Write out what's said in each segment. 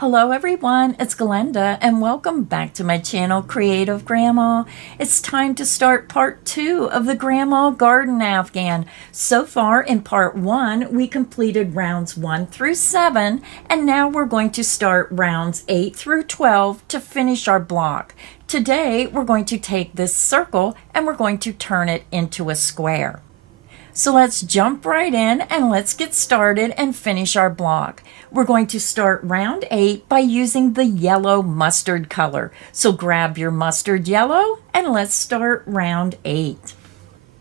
Hello everyone, it's Glenda and welcome back to my channel Creative Grandma. It's time to start part 2 of the Grandma Garden Afghan. So far in part 1 we completed rounds 1 through 7 and now we're going to start rounds 8 through 12 to finish our block. Today we're going to take this circle and we're going to turn it into a square. So let's jump right in and let's get started and finish our block. We're going to start round 8 by using the yellow mustard color. So grab your mustard yellow and let's start round 8.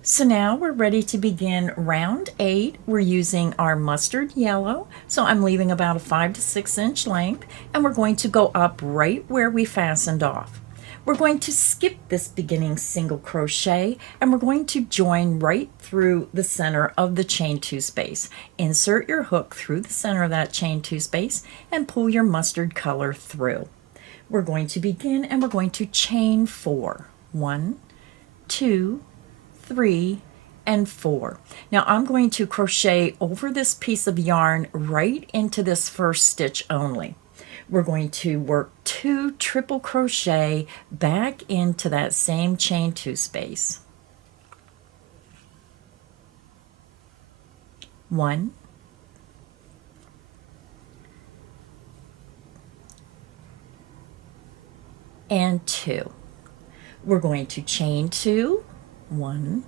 So now we're ready to begin round 8. We're using our mustard yellow. So I'm leaving about a 5 to 6 inch length and we're going to go up right where we fastened off. We're going to skip this beginning single crochet and we're going to join right through the center of the chain 2 space. Insert your hook through the center of that chain 2 space and pull your mustard color through. We're going to begin and we're going to chain 4. 1, 2, 3, and 4. Now I'm going to crochet over this piece of yarn right into this first stitch only. We're going to work 2 triple crochet back into that same chain 2 space. 1, and 2. We're going to chain 2, 1,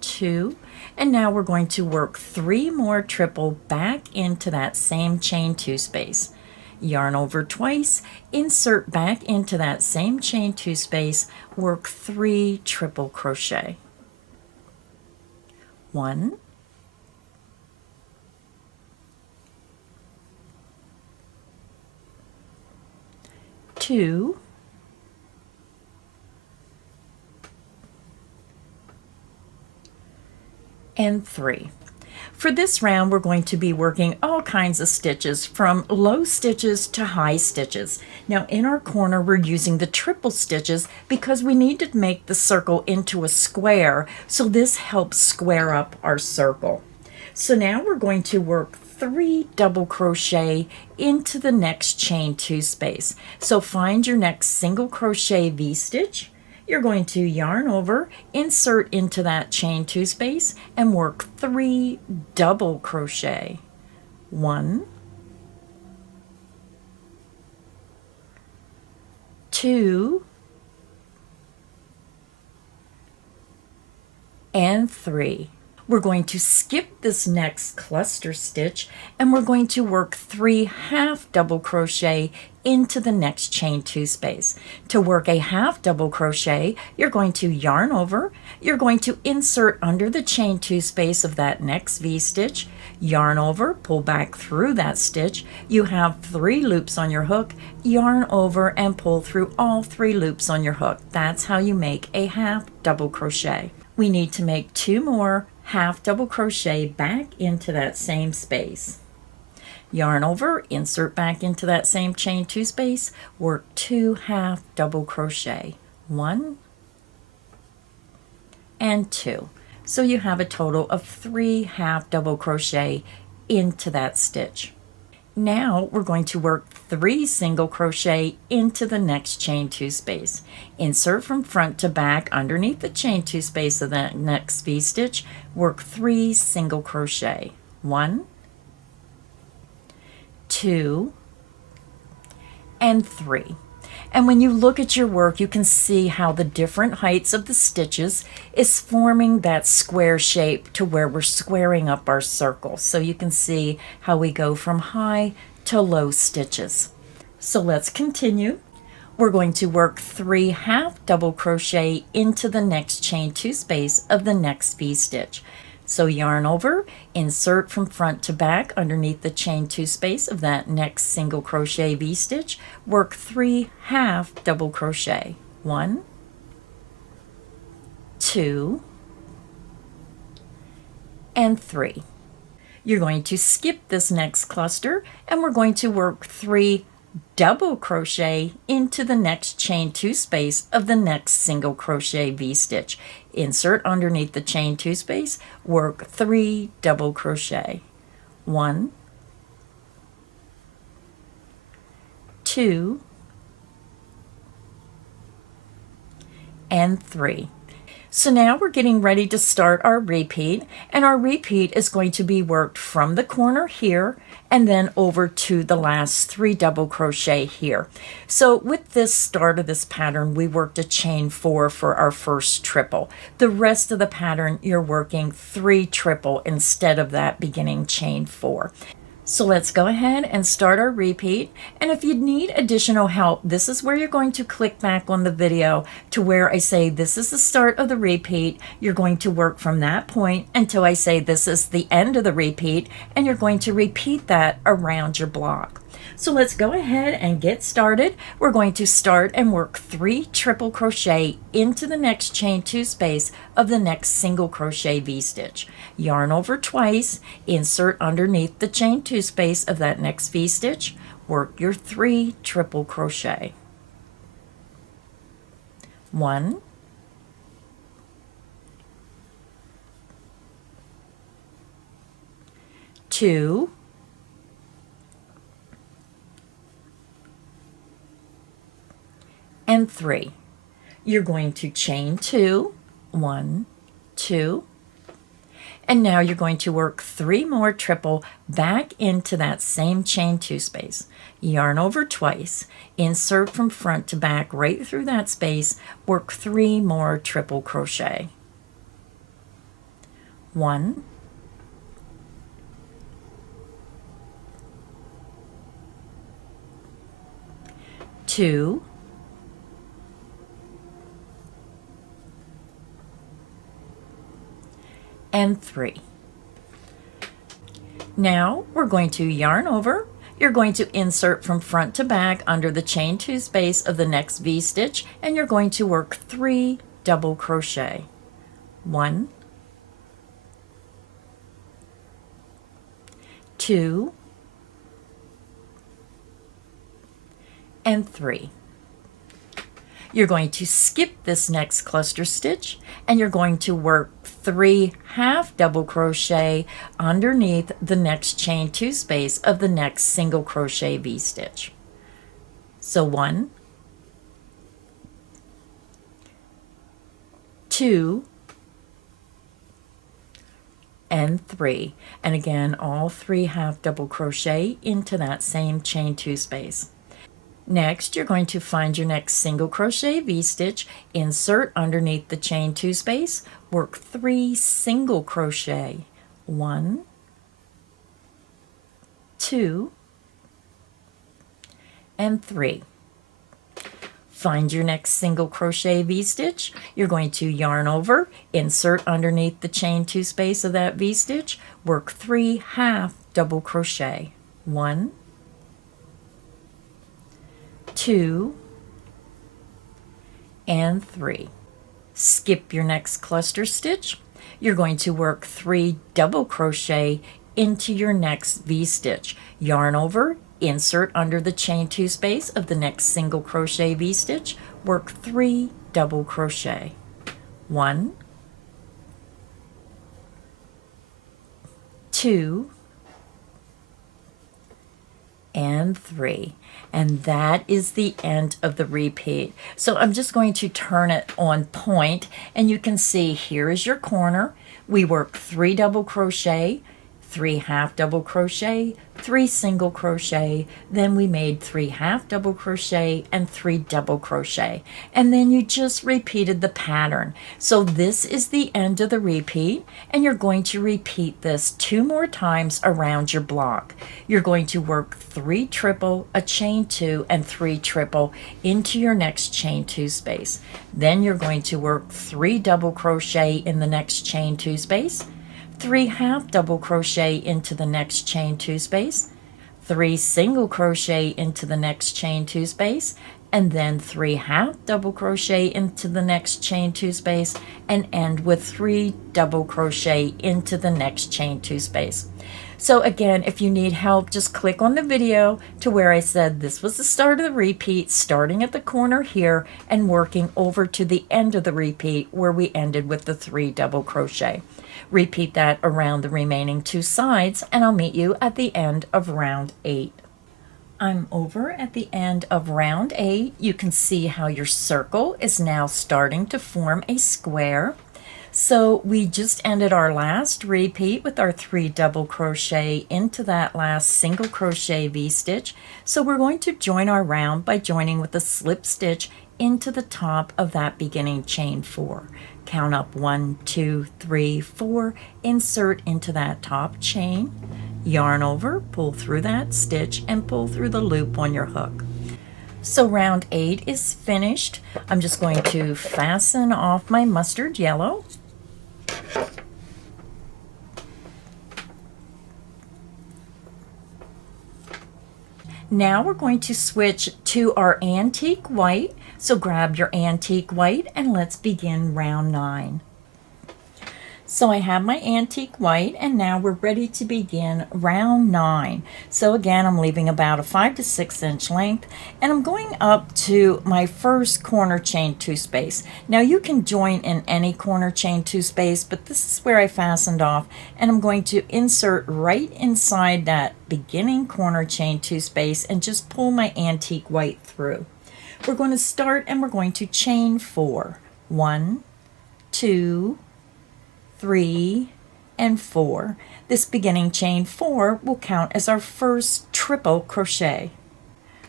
2, and now we're going to work 3 more triple back into that same chain 2 space. Yarn over twice, insert back into that same chain 2 space, work 3 triple crochet. 1, 2, and 3. For this round, we're going to be working all kinds of stitches, from low stitches to high stitches. Now in our corner, we're using the triple stitches because we need to make the circle into a square, so this helps square up our circle. So now we're going to work 3 double crochet into the next chain 2 space. So find your next single crochet V-stitch. You're going to yarn over, insert into that chain 2 space, and work 3 double crochet. 1, 2, and 3. We're going to skip this next cluster stitch and we're going to work 3 half double crochet into the next chain 2 space. To work a half double crochet, you're going to yarn over, you're going to insert under the chain 2 space of that next V-stitch, yarn over, pull back through that stitch. You have 3 loops on your hook, yarn over and pull through all 3 loops on your hook. That's how you make a half double crochet. We need to make 2 more half double crochet back into that same space. Yarn over, insert back into that same chain 2 space, work 2 half double crochet. 1 and 2. So you have a total of 3 half double crochet into that stitch. Now we're going to work 3 single crochet into the next chain 2 space. Insert from front to back underneath the chain 2 space of that next V-stitch, work 3 single crochet. 1, 2, and 3. And when you look at your work, you can see how the different heights of the stitches is forming that square shape to where we're squaring up our circle. So you can see how we go from high to low stitches. So let's continue. We're going to work 3 half double crochet into the next chain 2 space of the next V-stitch. So yarn over, insert from front to back underneath the chain 2 space of that next single crochet V-stitch, work 3 half double crochet. 1, 2, and 3. You're going to skip this next cluster and we're going to work 3 double crochet into the next chain 2 space of the next single crochet V-stitch. Insert underneath the chain 2 space, work 3 double crochet. 1, 2, and 3. So now we're getting ready to start our repeat, and our repeat is going to be worked from the corner here and then over to the last 3 double crochet here. So with this start of this pattern, we worked a chain 4 for our first triple. The rest of the pattern, you're working 3 triple instead of that beginning chain 4. So let's go ahead and start our repeat. And if you need additional help, this is where you're going to click back on the video to where I say this is the start of the repeat. You're going to work from that point until I say this is the end of the repeat, and you're going to repeat that around your block. So let's go ahead and get started. We're going to start and work 3 triple crochet into the next chain 2 space of the next single crochet V-stitch. Yarn over twice, insert underneath the chain 2 space of that next V-stitch, work your 3 triple crochet. 1, 2, and 3. You're going to chain 2, 1, 2, and now you're going to work 3 more triple back into that same chain 2 space. Yarn over twice, insert from front to back right through that space, work 3 more triple crochet. 1, 2, and 3. Now we're going to yarn over. You're going to insert from front to back under the chain 2 space of the next V-stitch, and you're going to work 3 double crochet. 1, 2, and 3. You're going to skip this next cluster stitch, and you're going to work 3 half double crochet underneath the next chain 2 space of the next single crochet V-stitch. So 1, 2, and 3. And again, all 3 half double crochet into that same chain 2 space. Next, you're going to find your next single crochet V-stitch, insert underneath the chain 2 space, work 3 single crochet. 1, 2, and 3. Find your next single crochet V-stitch. You're going to yarn over, insert underneath the chain 2 space of that V-stitch, work 3 half double crochet. 1, 2, and 3. Skip your next cluster stitch. You're going to work 3 double crochet into your next V-stitch. Yarn over, insert under the chain 2 space of the next single crochet V-stitch, work 3 double crochet. 1, 2, and 3. And that is the end of the repeat. So I'm just going to turn it on point, and you can see here is your corner. We worked 3 double crochet, 3 half double crochet, 3 single crochet, then we made 3 half double crochet and 3 double crochet, and then you just repeated the pattern. So this is the end of the repeat, and you're going to repeat this 2 more times around your block. You're going to work 3 triple, a chain 2, and 3 triple into your next chain 2 space. Then you're going to work 3 double crochet in the next chain 2 space, 3 half double crochet into the next chain 2 space, 3 single crochet into the next chain 2 space, and then 3 half double crochet into the next chain 2 space, and end with 3 double crochet into the next chain 2 space. So again, if you need help, just click on the video to where I said this was the start of the repeat, starting at the corner here and working over to the end of the repeat where we ended with the 3 double crochet. Repeat that around the remaining 2 sides, and I'll meet you at the end of round 8. I'm over at the end of round 8. You can see how your circle is now starting to form a square. So we just ended our last repeat with our 3 double crochet into that last single crochet V-stitch. So we're going to join our round by joining with a slip stitch into the top of that beginning chain 4. Count up 1, 2, 3, 4, insert into that top chain, yarn over, pull through that stitch, and pull through the loop on your hook. So round 8 is finished. I'm just going to fasten off my mustard yellow. Now we're going to switch to our antique white. So grab your antique white and let's begin round 9. So I have my antique white and now we're ready to begin round 9. So again, I'm leaving about a 5 to 6 inch length and I'm going up to my first corner chain 2 space. Now you can join in any corner chain 2 space, but this is where I fastened off and I'm going to insert right inside that beginning corner chain 2 space and just pull my antique white through. We're going to start and we're going to chain 4. 1, 2, 3, and 4. This beginning chain 4 will count as our first triple crochet.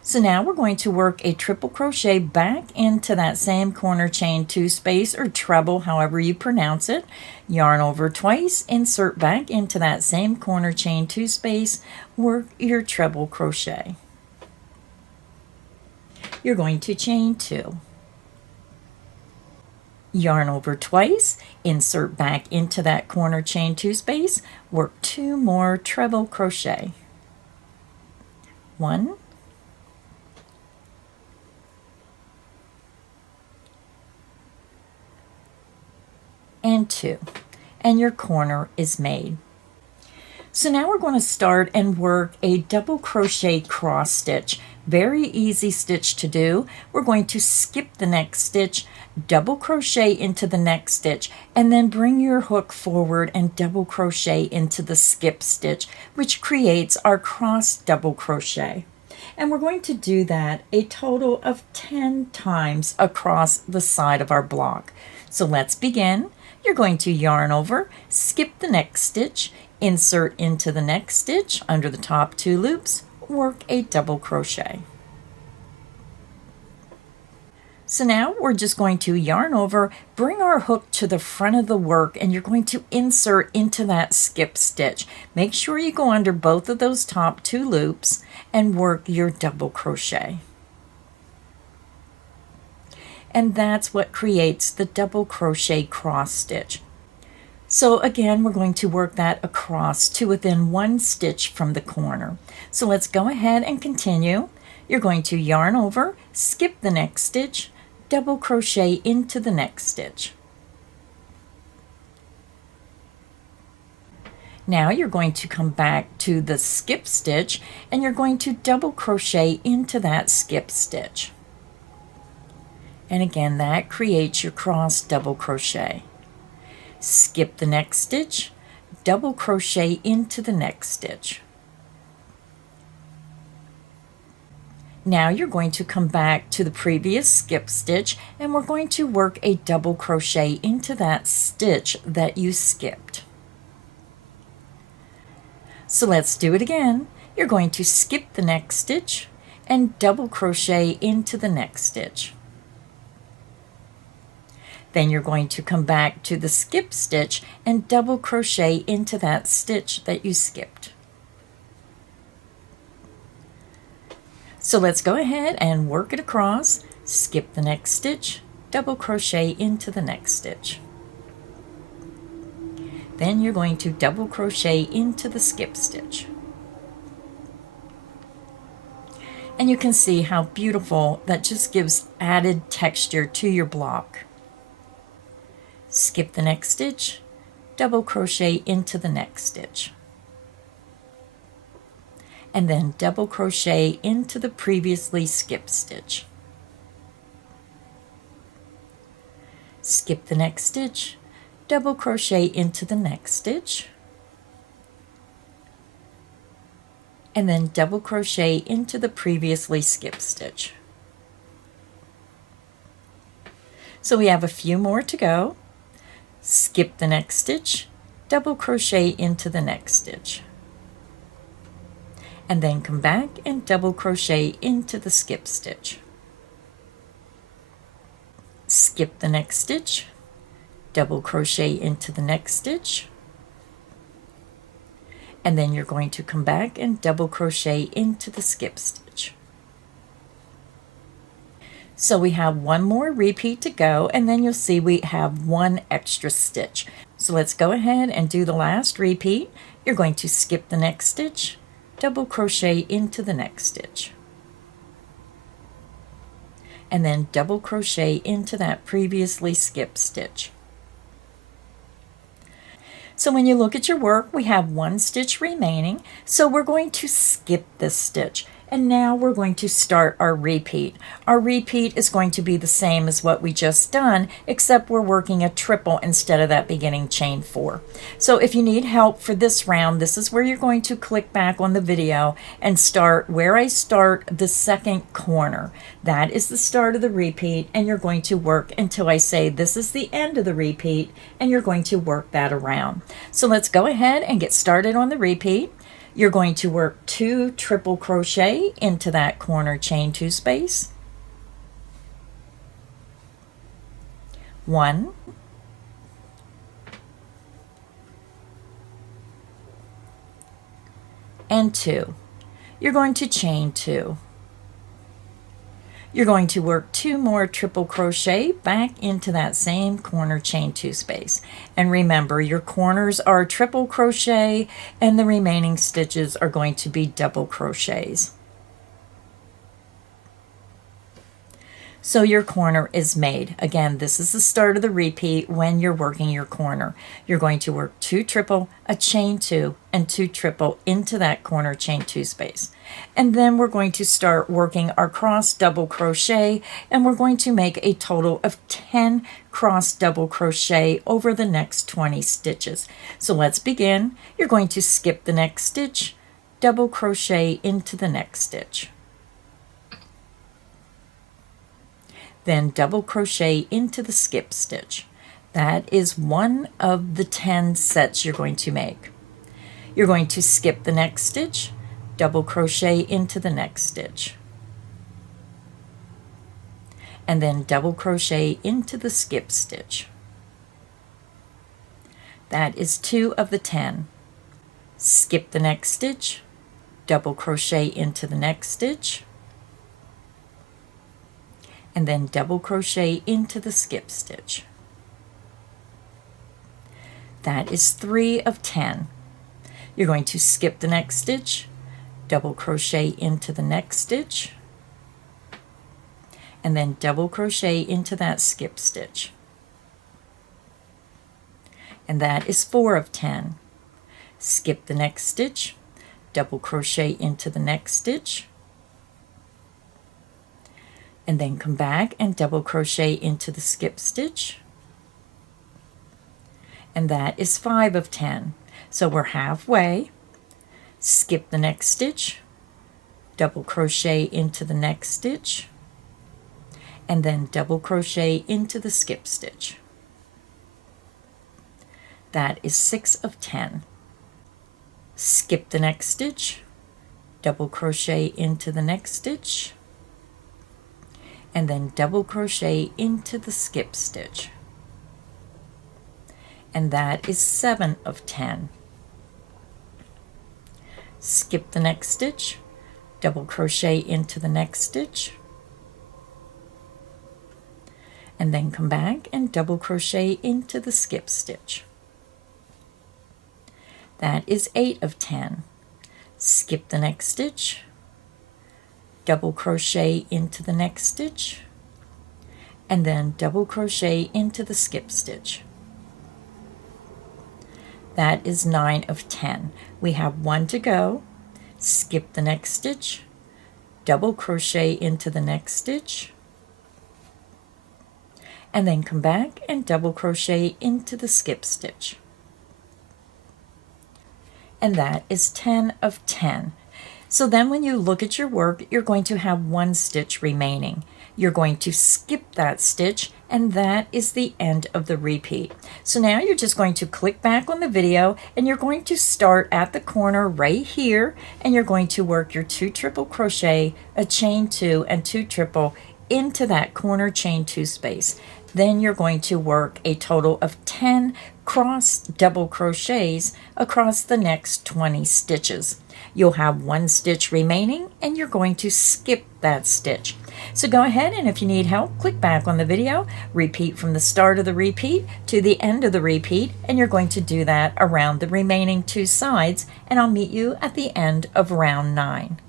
So now we're going to work a triple crochet back into that same corner chain 2 space, or treble, however you pronounce it. Yarn over twice, insert back into that same corner chain 2 space, work your treble crochet. You're going to chain 2. Yarn over twice, insert back into that corner chain 2 space, work 2 more treble crochet. 1, and 2, and your corner is made. So now we're going to start and work a double crochet cross stitch. Very easy stitch to do. We're going to skip the next stitch, double crochet into the next stitch, and then bring your hook forward and double crochet into the skip stitch, which creates our cross double crochet. And we're going to do that a total of 10 times across the side of our block. So let's begin. You're going to yarn over, skip the next stitch, insert into the next stitch under the top 2 loops, work a double crochet. So now we're just going to yarn over, bring our hook to the front of the work, and you're going to insert into that skip stitch. Make sure you go under both of those top 2 loops and work your double crochet. And that's what creates the double crochet cross stitch. So again, we're going to work that across to within 1 stitch from the corner. So let's go ahead and continue. You're going to yarn over, skip the next stitch, double crochet into the next stitch. Now you're going to come back to the skip stitch and you're going to double crochet into that skip stitch. And again, that creates your cross double crochet. Skip the next stitch, double crochet into the next stitch. Now you're going to come back to the previous skip stitch and we're going to work a double crochet into that stitch that you skipped. So let's do it again. You're going to skip the next stitch and double crochet into the next stitch. Then you're going to come back to the skip stitch and double crochet into that stitch that you skipped. So let's go ahead and work it across, skip the next stitch, double crochet into the next stitch. Then you're going to double crochet into the skip stitch. And you can see how beautiful that just gives added texture to your block. Skip the next stitch, double crochet into the next stitch. And then double crochet into the previously skipped stitch. Skip the next stitch, double crochet into the next stitch. and then double crochet into the previously skipped stitch. So we have a few more to go. Skip the next stitch, double crochet into the next stitch, and then come back and double crochet into the skip stitch. Skip the next stitch, double crochet into the next stitch, and then you're going to come back and double crochet into the skip stitch. So we have one more repeat to go, and then you'll see we have one extra stitch. So let's go ahead and do the last repeat. You're going to skip the next stitch, double crochet into the next stitch, and then double crochet into that previously skipped stitch. So when you look at your work, we have one stitch remaining, so we're going to skip this stitch. And now we're going to start our repeat. Our repeat is going to be the same as what we just done, except we're working a triple instead of that beginning chain 4. So if you need help for this round, this is where you're going to click back on the video and start where I start the second corner. That is the start of the repeat, and you're going to work until I say this is the end of the repeat, and you're going to work that around. So let's go ahead and get started on the repeat. You're going to work 2 triple crochet into that corner chain 2 space, 1, and 2. You're going to chain 2. You're going to work 2 more triple crochet back into that same corner chain 2 space. And remember, your corners are triple crochet and the remaining stitches are going to be double crochets. So your corner is made. Again, this is the start of the repeat when you're working your corner. You're going to work 2 triple, a chain 2, and 2 triple into that corner chain 2 space. And then we're going to start working our cross double crochet, and we're going to make a total of 10 cross double crochet over the next 20 stitches. So let's begin. You're going to skip the next stitch, double crochet into the next stitch, then double crochet into the skip stitch. That is one of the 10 sets you're going to make. You're going to skip the next stitch, double crochet into the next stitch, and then double crochet into the skip stitch. That is 2 of the 10. Skip the next stitch, double crochet into the next stitch, and then double crochet into the skip stitch. That is 3 of 10. You're going to skip the next stitch, double crochet into the next stitch, and then double crochet into that skip stitch. And that is 4 of 10. Skip the next stitch, double crochet into the next stitch, and then come back and double crochet into the skip stitch, and that is 5 of 10. So we're halfway. Skip the next stitch, double crochet into the next stitch, and then double crochet into the skip stitch. That is 6 of 10. Skip the next stitch, double crochet into the next stitch, and then double crochet into the skip stitch. And that is 7 of 10. Skip the next stitch, double crochet into the next stitch, and then come back and double crochet into the skip stitch. That is 8 of 10. Skip the next stitch, double crochet into the next stitch, and then double crochet into the skip stitch. That is 9 of 10. We have 1 to go. Skip the next stitch, double crochet into the next stitch, and then come back and double crochet into the skip stitch. And that is 10 of 10. So then when you look at your work, you're going to have one stitch remaining. You're going to skip that stitch, and that is the end of the repeat. So now you're just going to click back on the video, and you're going to start at the corner right here, and you're going to work your 2 triple crochet, a chain 2, and 2 triple into that corner chain 2 space. Then you're going to work a total of 10 cross double crochets across the next 20 stitches. You'll have one stitch remaining, and you're going to skip that stitch. So go ahead, and if you need help, click back on the video, repeat from the start of the repeat to the end of the repeat, and you're going to do that around the remaining 2 sides, and I'll meet you at the end of round 9.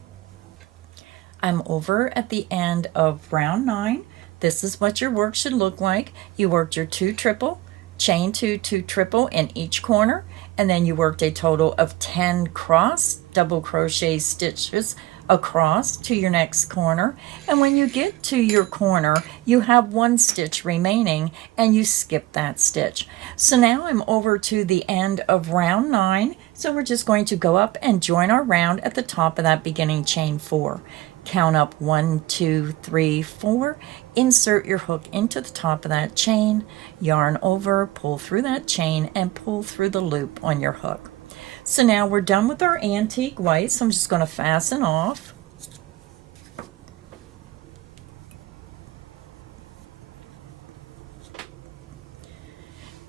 I'm over at the end of round 9. This is what your work should look like. You worked your 2 triple, chain 2, 2 triple in each corner, and then you worked a total of 10 cross double crochet stitches across to your next corner. And when you get to your corner, you have one stitch remaining, and you skip that stitch. So now I'm over to the end of round 9. So we're just going to go up and join our round at the top of that beginning chain 4. Count up 1, 2, 3, 4. Insert your hook into the top of that chain, yarn over, pull through that chain, and pull through the loop on your hook. So now we're done with our antique white, so I'm just going to fasten off.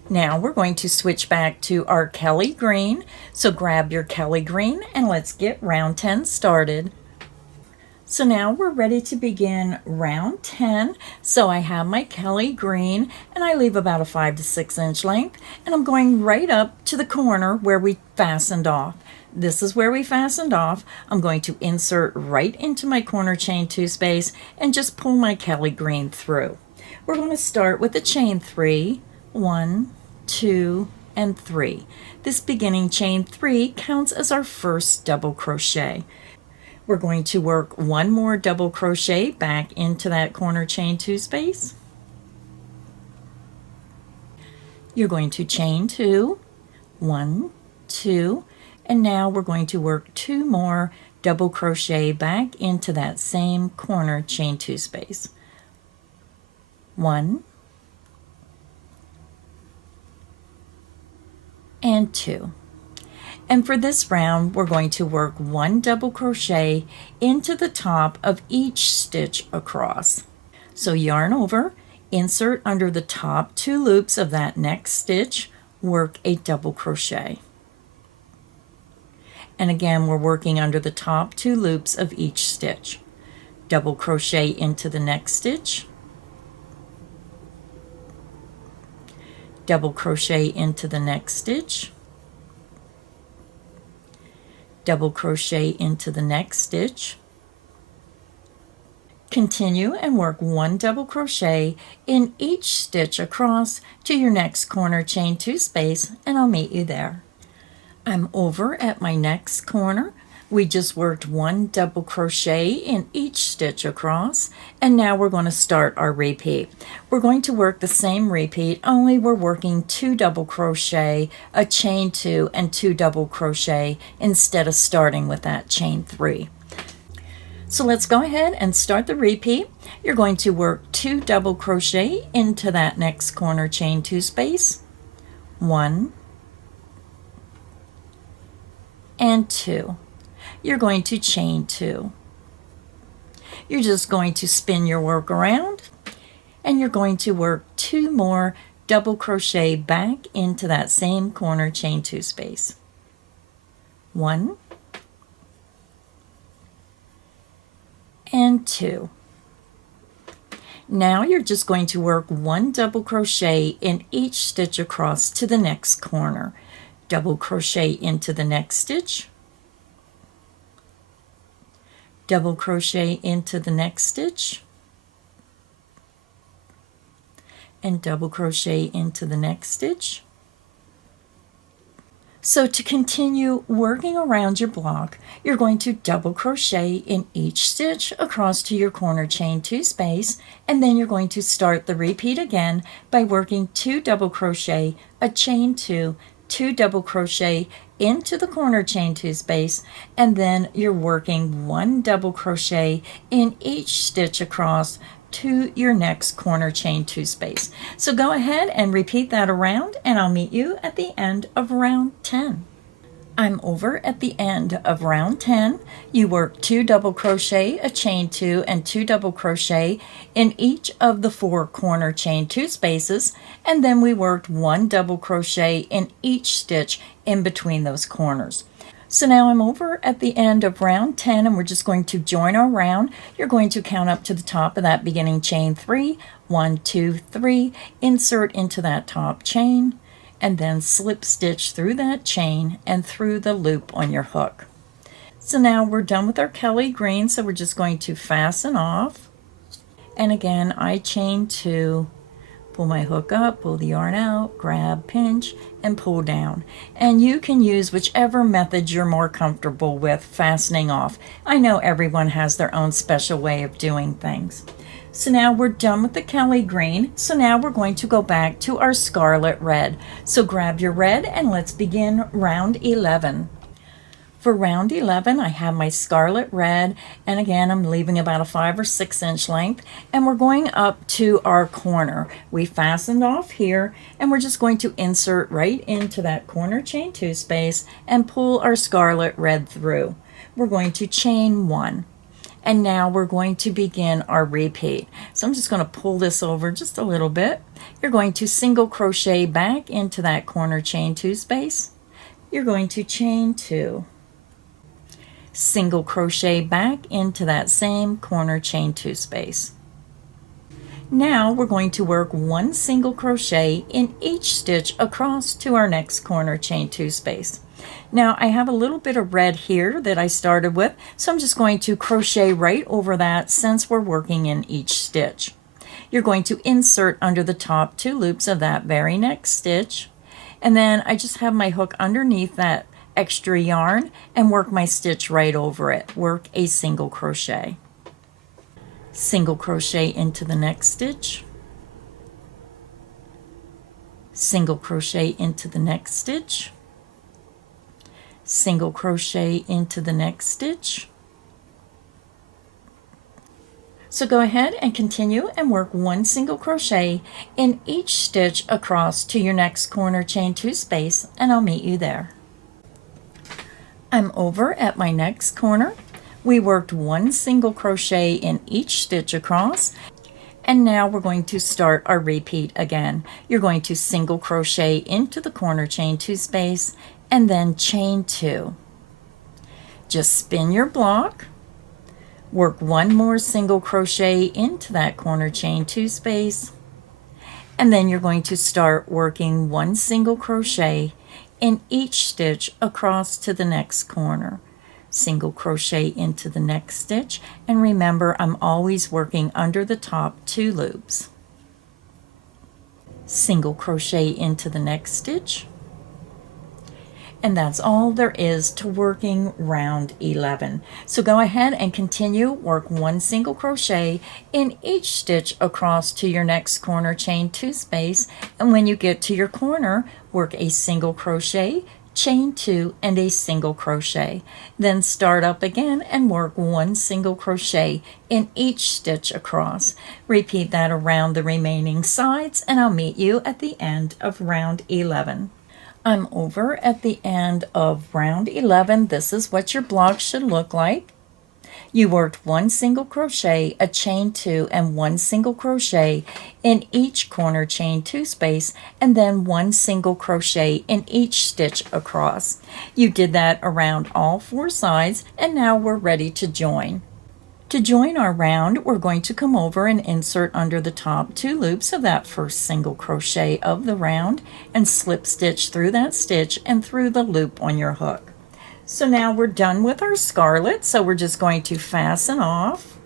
Now we're going to switch back to our Kelly green. So grab your Kelly green, and let's get round 10 started. So now we're ready to begin round 10. So I have my Kelly green, and I leave about a 5 to 6 inch length, and I'm going right up to the corner where we fastened off. This is where we fastened off. I'm going to insert right into my corner chain 2 space and just pull my Kelly green through. We're going to start with the chain 3, 1, 2, and 3. This beginning chain 3 counts as our first double crochet. We're going to work one more double crochet back into that corner chain 2 space. You're going to chain 2, 1, 2, and now we're going to work 2 more double crochet back into that same corner chain 2 space. 1 and 2. And for this round, we're going to work 1 double crochet into the top of each stitch across. So yarn over, insert under the top 2 loops of that next stitch, work a double crochet. And again, we're working under the top 2 loops of each stitch. Double crochet into the next stitch, double crochet into the next stitch, double crochet into the next stitch. Continue and work 1 double crochet in each stitch across to your next corner chain 2 space, and I'll meet you there. I'm over at my next corner. We just worked 1 double crochet in each stitch across, and now we're going to start our repeat. We're going to work the same repeat, only we're working 2 double crochet, a chain 2, and 2 double crochet instead of starting with that chain 3. So let's go ahead and start the repeat. You're going to work 2 double crochet into that next corner chain 2 space, 1 and 2. You're going to chain 2. You're just going to spin your work around, and you're going to work 2 more double crochet back into that same corner chain 2 space. 1 and 2. Now you're just going to work 1 double crochet in each stitch across to the next corner. Double crochet into the next stitch, double crochet into the next stitch, and double crochet into the next stitch. So to continue working around your block, you're going to double crochet in each stitch across to your corner chain 2 space, and then you're going to start the repeat again by working 2 double crochet, a chain 2, 2 double crochet into the corner chain 2 space, and then you're working 1 double crochet in each stitch across to your next corner chain 2 space. So go ahead and repeat that around, and I'll meet you at the end of round 10. I'm over at the end of round 10. You work 2 double crochet, a chain 2, and 2 double crochet in each of the 4 corner chain 2 spaces, and then we worked 1 double crochet in each stitch in between those corners. So now I'm over at the end of round 10, and we're just going to join our round. You're going to count up to the top of that beginning chain 3, 1, 2, 3, insert into that top chain, and then slip stitch through that chain and through the loop on your hook. So now we're done with our Kelly green, so we're just going to fasten off. And again, I chain 2, pull my hook up, pull the yarn out, grab, pinch, and pull down. And you can use whichever method you're more comfortable with fastening off. I know everyone has their own special way of doing things. So now we're done with the Kelly green. So now we're going to go back to our scarlet red. So grab your red and let's begin round 11. For round 11, I have my scarlet red, and again, I'm leaving about a 5 or 6 inch length, and we're going up to our corner. We fastened off here, and we're just going to insert right into that corner chain 2 space and pull our scarlet red through. We're going to chain 1. And now we're going to begin our repeat. So I'm just going to pull this over just a little bit. You're going to single crochet back into that corner chain 2 space. You're going to chain 2. Single crochet back into that same corner chain 2 space. Now we're going to work 1 single crochet in each stitch across to our next corner chain 2 space. Now I have a little bit of red here that I started with, so I'm just going to crochet right over that since we're working in each stitch. You're going to insert under the top 2 loops of that very next stitch, and then I just have my hook underneath that extra yarn and work my stitch right over it. Work a single crochet. Single crochet into the next stitch. Single crochet into the next stitch. Single crochet into the next stitch. So go ahead and continue and work 1 single crochet in each stitch across to your next corner chain 2 space, and I'll meet you there. I'm over at my next corner. We worked 1 single crochet in each stitch across, and now we're going to start our repeat again. You're going to single crochet into the corner chain 2 space and then chain 2. Just spin your block, work 1 more single crochet into that corner chain 2 space, and then you're going to start working 1 single crochet in each stitch across to the next corner. Single crochet into the next stitch, and remember I'm always working under the top 2 loops. Single crochet into the next stitch, and that's all there is to working round 11. So go ahead and continue, work 1 single crochet in each stitch across to your next corner chain 2 space, and when you get to your corner, work a single crochet, chain 2, and a single crochet. Then start up again and work 1 single crochet in each stitch across. Repeat that around the remaining sides, and I'll meet you at the end of round 11. I'm over at the end of round 11. This is what your block should look like. You worked 1 single crochet, a chain 2, and 1 single crochet in each corner chain 2 space, and then 1 single crochet in each stitch across. You did that around all 4 sides, and now we're ready to join. To join our round, we're going to come over and insert under the top 2 loops of that first single crochet of the round and slip stitch through that stitch and through the loop on your hook. So now we're done with our scarlet, so we're just going to fasten off.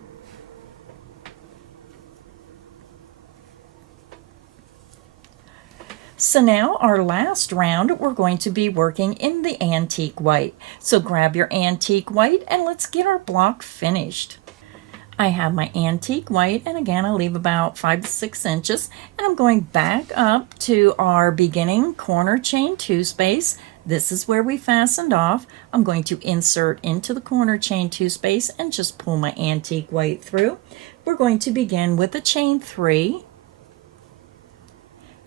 So now our last round, we're going to be working in the antique white. So grab your antique white and let's get our block finished. I have my antique white, and again I'll leave about 5 to 6 inches, and I'm going back up to our beginning corner chain 2 space. This is where we fastened off. I'm going to insert into the corner chain 2 space and just pull my antique white through. We're going to begin with a chain 3,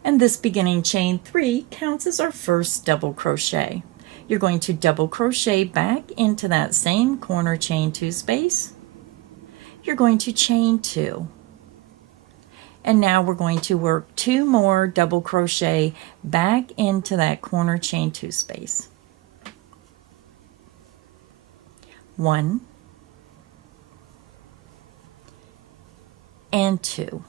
and this beginning chain 3 counts as our first double crochet. You're going to double crochet back into that same corner chain 2 space. You're going to chain 2, and now we're going to work 2 more double crochet back into that corner chain 2 space. 1 and 2.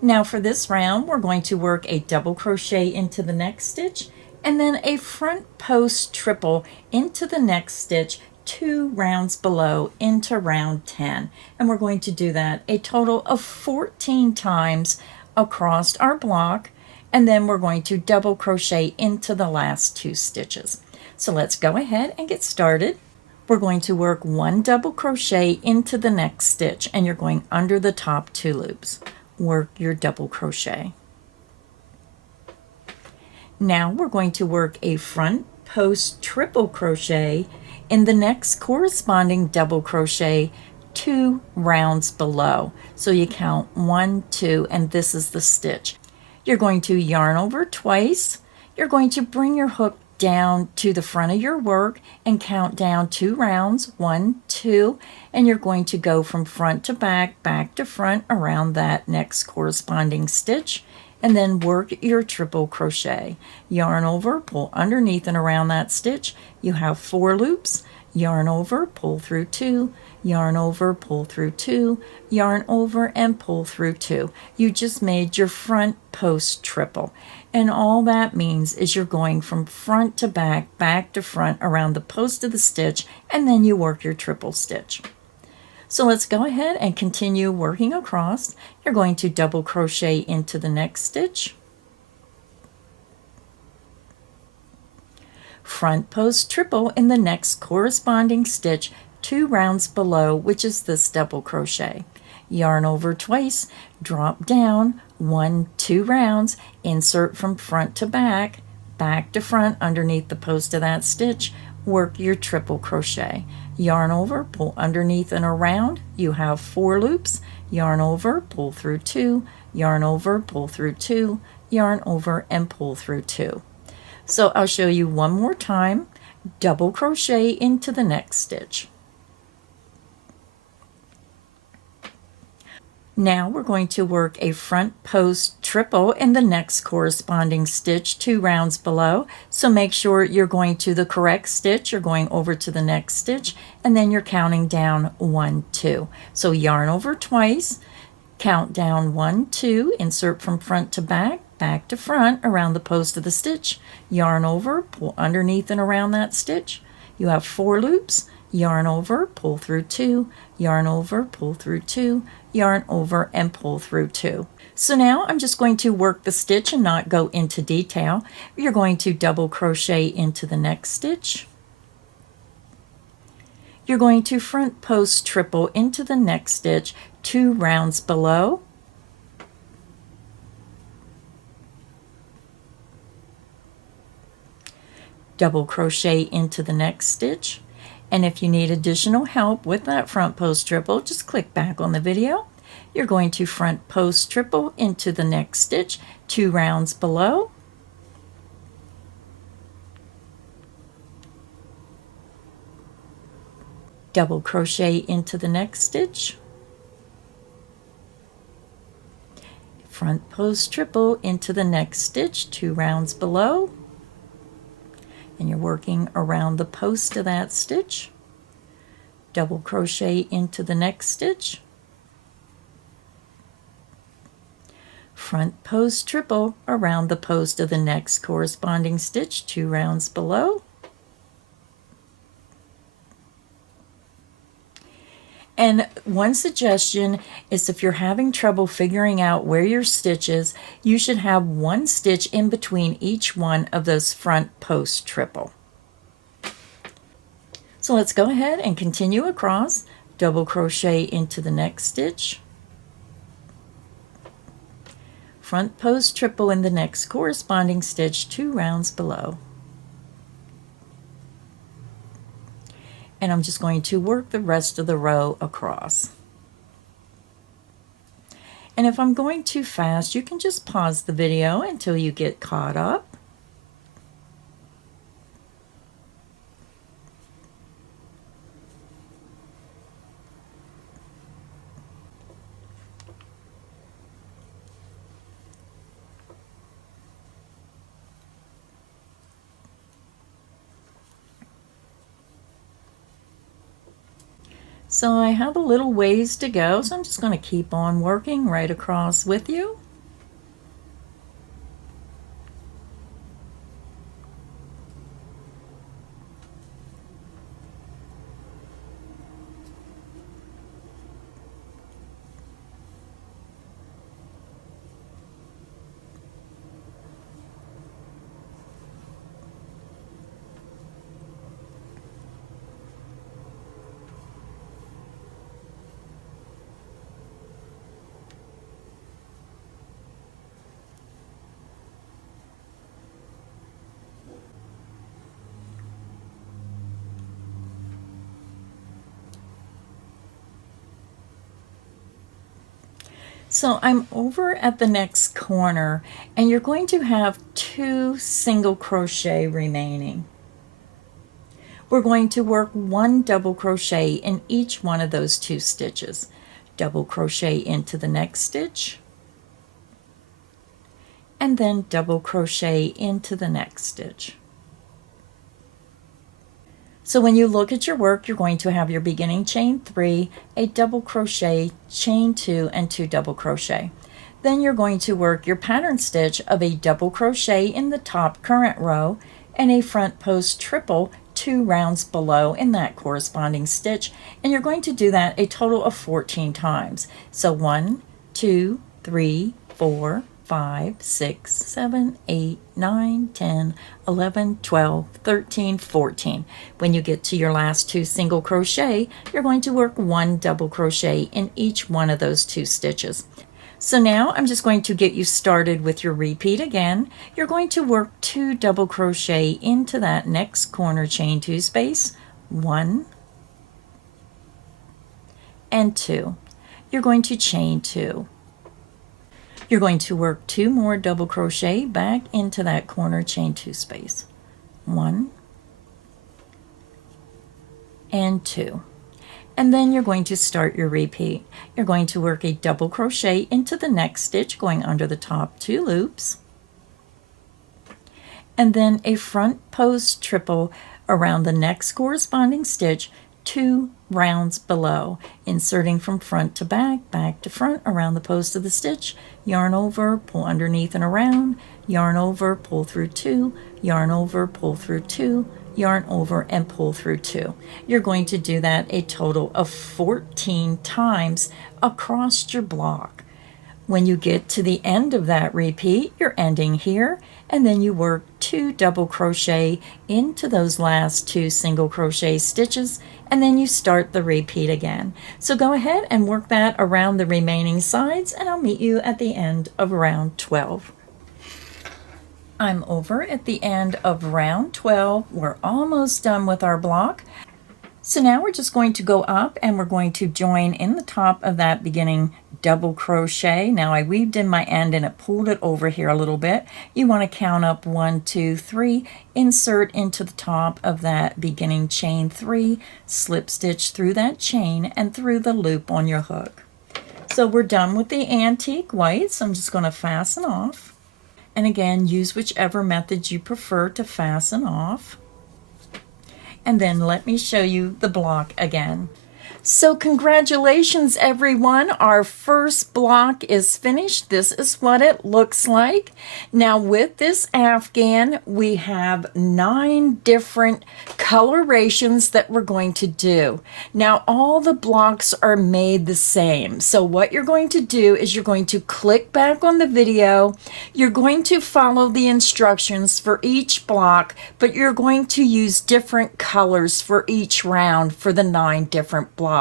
Now for this round we're going to work a double crochet into the next stitch and then a front post triple into the next stitch 2 rounds below into round 10, and we're going to do that a total of 14 times across our block, and then we're going to double crochet into the last 2 stitches. So let's go ahead and get started. We're going to work 1 double crochet into the next stitch, and you're going under the top 2 loops. Work your double crochet. Now we're going to work a front post triple crochet in the next corresponding double crochet 2 rounds below. So you count 1, 2, and this is the stitch. You're going to yarn over twice. You're going to bring your hook down to the front of your work and count down 2 rounds, 1, 2, and you're going to go from front to back, back to front around that next corresponding stitch, and then work your triple crochet. Yarn over, pull underneath and around that stitch. You have 4 loops. Yarn over, pull through 2, yarn over, pull through 2, yarn over, and pull through 2. You just made your front post triple, and all that means is you're going from front to back, back to front around the post of the stitch, and then you work your triple stitch. So let's go ahead and continue working across. You're going to double crochet into the next stitch, front post triple in the next corresponding stitch 2 rounds below, which is this double crochet. Yarn over twice, drop down 1, 2 rounds, insert from front to back, back to front underneath the post of that stitch, work your triple crochet. Yarn over, pull underneath and around. You have 4 loops. Yarn over, pull through 2, yarn over, pull through 2, yarn over, and pull through 2. So I'll show you one more time. Double crochet into the next stitch. Now we're going to work a front post triple in the next corresponding stitch 2 rounds below. So make sure you're going to the correct stitch, you're going over to the next stitch, and then you're counting down 1, 2. So yarn over twice, count down 1, 2, insert from front to back, back to front around the post of the stitch, yarn over, pull underneath and around that stitch. You have 4 loops. Yarn over, pull through 2, yarn over, pull through 2, yarn over, and pull through 2. So now I'm just going to work the stitch and not go into detail. You're going to double crochet into the next stitch. You're going to front post triple into the next stitch 2 rounds below. Double crochet into the next stitch. And if you need additional help with that front post triple, just click back on the video. You're going to front post triple into the next stitch 2 rounds below. Double crochet into the next stitch. Front post triple into the next stitch 2 rounds below. And you're working around the post of that stitch. Double crochet into the next stitch. Front post triple around the post of the next corresponding stitch 2 rounds below. And one suggestion is if you're having trouble figuring out where your stitch is, you should have 1 stitch in between each one of those front post triple. So let's go ahead and continue across. double crochet into the next stitch, front post triple in the next corresponding stitch 2 rounds below. And I'm just going to work the rest of the row across. And if I'm going too fast, you can just pause the video until you get caught up. So I have a little ways to go, so I'm just going to keep on working right across with you. So I'm over at the next corner, and you're going to have 2 single crochet remaining. We're going to work 1 double crochet in each one of those 2 stitches. Double crochet into the next stitch, and then double crochet into the next stitch. So when you look at your work, you're going to have your beginning chain 3, a double crochet, chain 2, and 2 double crochet. Then you're going to work your pattern stitch of a double crochet in the top current row and a front post triple 2 rounds below in that corresponding stitch, and you're going to do that a total of 14 times. So 1, 2, 3, 4, 5, 6, 7, 8, 9, 10, 11, 12, 13, 14. When you get to your last 2 single crochet, you're going to work 1 double crochet in each one of those 2 stitches. So now I'm just going to get you started with your repeat again. You're going to work 2 double crochet into that next corner chain 2 space, 1 and 2. You're going to chain 2. You're going to work 2 more double crochet back into that corner chain 2 space, 1 and 2. And then you're going to start your repeat. You're going to work a double crochet into the next stitch going under the top 2 loops, and then a front post triple around the next corresponding stitch 2 rounds below, inserting from front to back, back to front around the post of the stitch, yarn over, pull underneath and around, yarn over, pull through 2, yarn over, pull through 2, yarn over, and pull through 2. You're going to do that a total of 14 times across your block. When you get to the end of that repeat, you're ending here, and then you work 2 double crochet into those last 2 single crochet stitches, and then you start the repeat again. So go ahead and work that around the remaining sides, and I'll meet you at the end of round 12. I'm over at the end of round 12. We're almost done with our block. So now we're just going to go up and we're going to join in the top of that beginning double crochet. Now I weaved in my end and it pulled it over here a little bit. You want to count up 1, 2, 3, insert into the top of that beginning chain 3, slip stitch through that chain and through the loop on your hook. So we're done with the antique white, so I'm just going to fasten off. And again, use whichever method you prefer to fasten off. And then let me show you the block again. So congratulations everyone, our first block is finished. This is what it looks like. Now with this Afghan, we have 9 different colorations that we're going to do. Now all the blocks are made the same. So what you're going to do is you're going to click back on the video. You're going to follow the instructions for each block, but you're going to use different colors for each round for the 9 different blocks.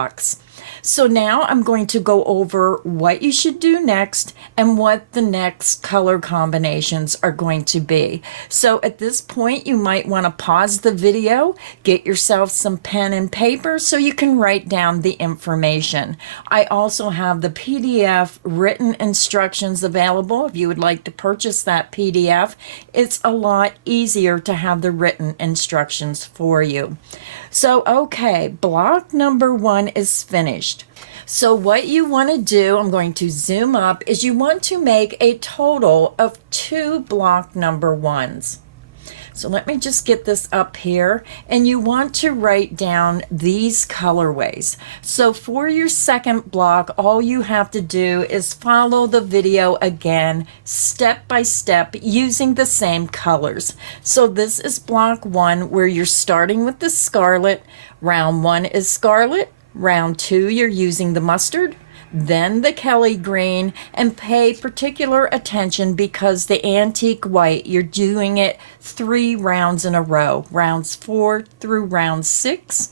So now I'm going to go over what you should do next and what the next color combinations are going to be. So at this point, you might want to pause the video, get yourself some pen and paper so you can write down the information. I also have the PDF written instructions available if you would like to purchase that PDF. It's a lot easier to have the written instructions for you. So, okay, block number 1 is finished. So what you want to do, I'm going to zoom up, is you want to make a total of 2 block number 1s. So let me just get this up here, and you want to write down these colorways. So for your second block, all you have to do is follow the video again, step by step, using the same colors. So this is block 1, where you're starting with the scarlet. Round 1 is scarlet. Round 2, you're using the mustard, then the Kelly green, and pay particular attention because the antique white, you're doing it 3 rounds in a row, rounds 4 through round 6.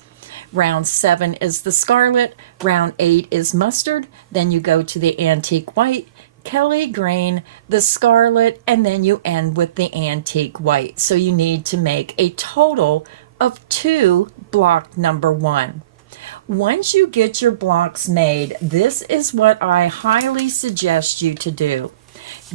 Round 7 is the scarlet, round 8 is mustard, then you go to the antique white, Kelly green, the scarlet, and then you end with the antique white. So you need to make a total of 2 block number 1. Once you get your blocks made, this is what I highly suggest you to do.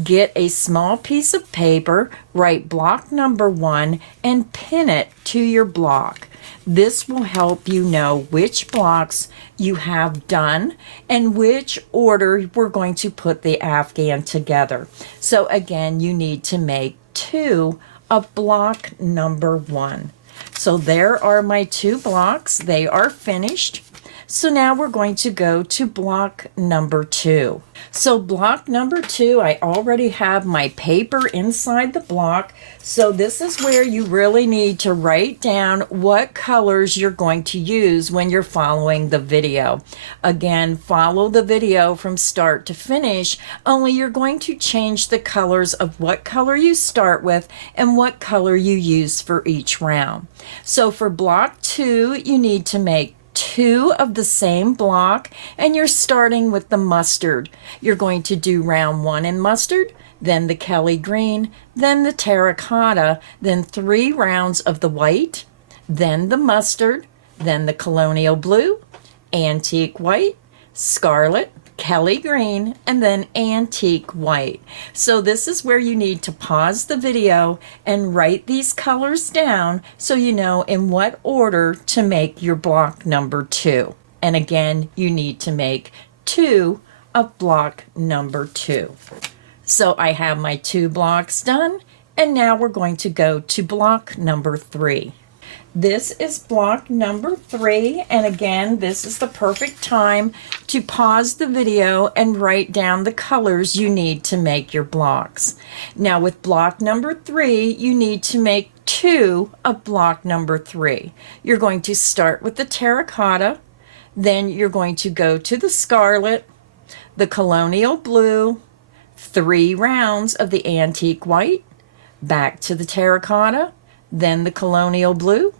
Get a small piece of paper, write block number 1, and pin it to your block. This will help you know which blocks you have done and which order we're going to put the Afghan together. So again, you need to make 2 of block number 1. So there are my 2 blocks. They are finished. So now we're going to go to block number 2. So block number 2, I already have my paper inside the block. So this is where you really need to write down what colors you're going to use when you're following the video. Again, follow the video from start to finish, only you're going to change the colors of what color you start with and what color you use for each round. So for block 2, you need to make 2 of the same block, and you're starting with the mustard. You're going to do round 1 in mustard, then the Kelly green, then the terracotta, then 3 rounds of the white, then the mustard, then the colonial blue, antique white, scarlet, Kelly green, and then antique white. So this is where you need to pause the video and write these colors down so you know in what order to make your block number 2. And again, you need to make 2 of block number 2. So I have my 2 blocks done, and now we're going to go to block number 3. This is block number 3, and again, this is the perfect time to pause the video and write down the colors you need to make your blocks. Now with block number 3, you need to make 2 of block number 3. You're going to start with the terracotta, then you're going to go to the scarlet, the colonial blue, 3 rounds of the antique white, back to the terracotta, then the colonial blue,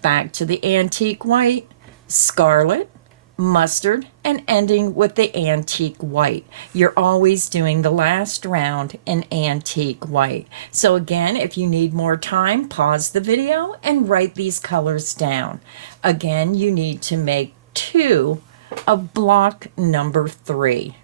back to the antique white, scarlet, mustard, and ending with the antique white. You're always doing the last round in antique white. So again, if you need more time, pause the video and write these colors down. Again, you need to make 2 of block number 3.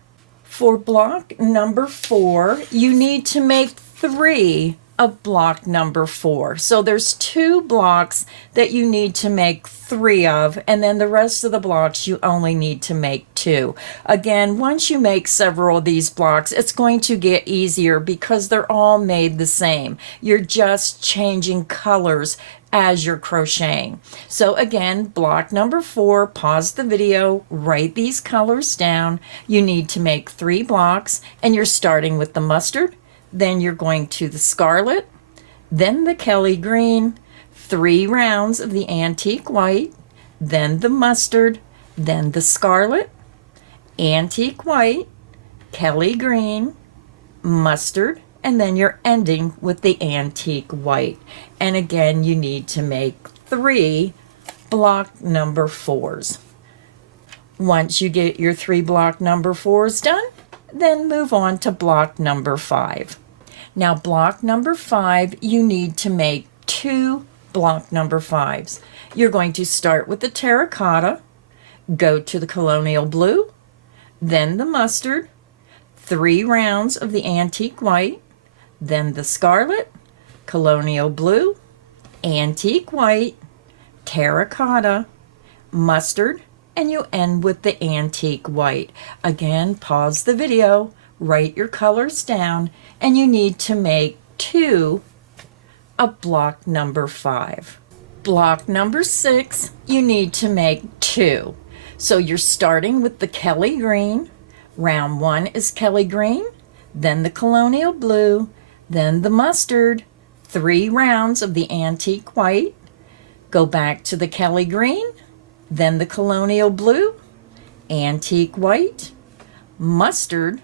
For block number 4, you need to make 3 of block number 4. So there's 2 blocks that you need to make 3 of, and then the rest of the blocks you only need to make 2. Again, once you make several of these blocks, it's going to get easier because they're all made the same. You're just changing colors as you're crocheting. So again, block number 4, pause the video, write these colors down. You need to make 3 blocks, and you're starting with the mustard, then you're going to the scarlet, then the Kelly green, 3 rounds of the antique white, then the mustard, then the scarlet, antique white, Kelly green, mustard, and then you're ending with the antique white. And again, you need to make 3 block number 4s. Once you get your 3 block number 4s done, then move on to block number 5. Now block number 5, you need to make 2 block number 5s. You're going to start with the terracotta, go to the colonial blue, then the mustard, 3 rounds of the antique white, then the scarlet, colonial blue, antique white, terracotta, mustard, and you end with the antique white. Again, pause the video, write your colors down, and you need to make 2 of block number 5. Block number 6, you need to make 2. So you're starting with the Kelly green. Round 1 is Kelly green, then the colonial blue, then the mustard, 3 rounds of the antique white. Go back to the Kelly green, then the colonial blue, antique white, mustard,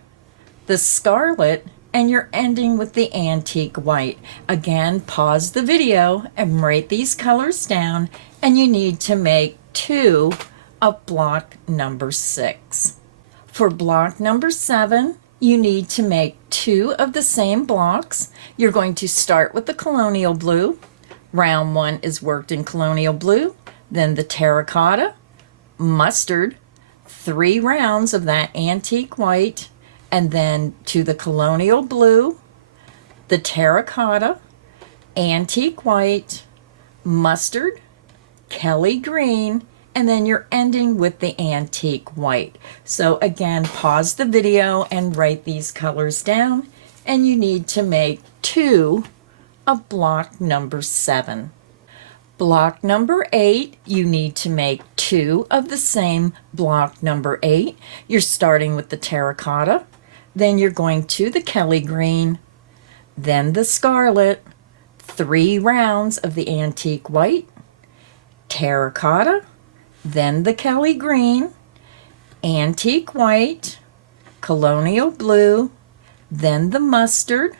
the scarlet, and you're ending with the antique white. Again, pause the video and write these colors down, and you need to make 2 of block number 6. For block number 7, you need to make 2 of the same blocks. You're going to start with the colonial blue. Round 1 is worked in colonial blue, then the terracotta, mustard, 3 rounds of that antique white, and then to the colonial blue, the terracotta, antique white, mustard, Kelly green, and then you're ending with the antique white. So again, pause the video and write these colors down, and you need to make 2 of block number 7. Block number 8, you need to make 2 of the same block number 8. You're starting with the terracotta, then you're going to the Kelly green, then the scarlet, 3 rounds of the antique white, terracotta, then the Kelly green, antique white, colonial blue, then the mustard,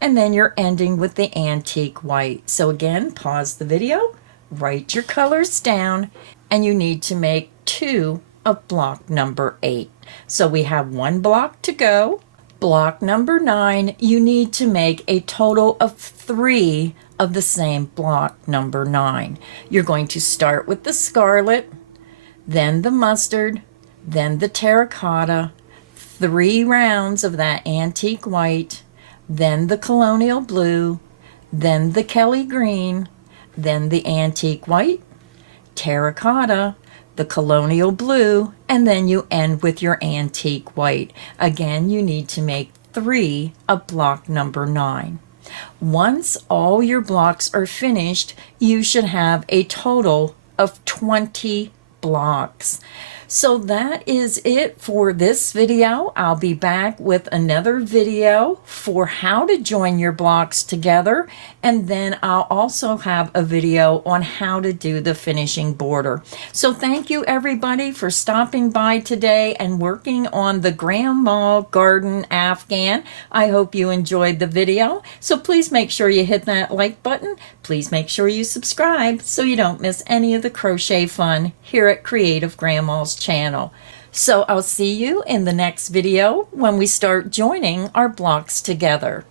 and then you're ending with the antique white. So again, pause the video, write your colors down, and you need to make 2 of block number 8. So we have 1 block to go. Block number 9, you need to make a total of 3 of the same block number 9. You're going to start with the scarlet, then the mustard, then the terracotta, 3 rounds of that antique white, then the colonial blue, then the Kelly green, then the antique white, terracotta, the colonial blue, and then you end with your antique white. Again, you need to make 3 of block number 9. Once all your blocks are finished, you should have a total of 20 blocks. So that is it for this video. I'll be back with another video for how to join your blocks together, and then I'll also have a video on how to do the finishing border. So thank you everybody for stopping by today and working on the Grandma Garden Afghan. I hope you enjoyed the video. So please make sure you hit that like button. Please make sure you subscribe so you don't miss any of the crochet fun here at Creative Grandma's channel. So I'll see you in the next video when we start joining our blocks together.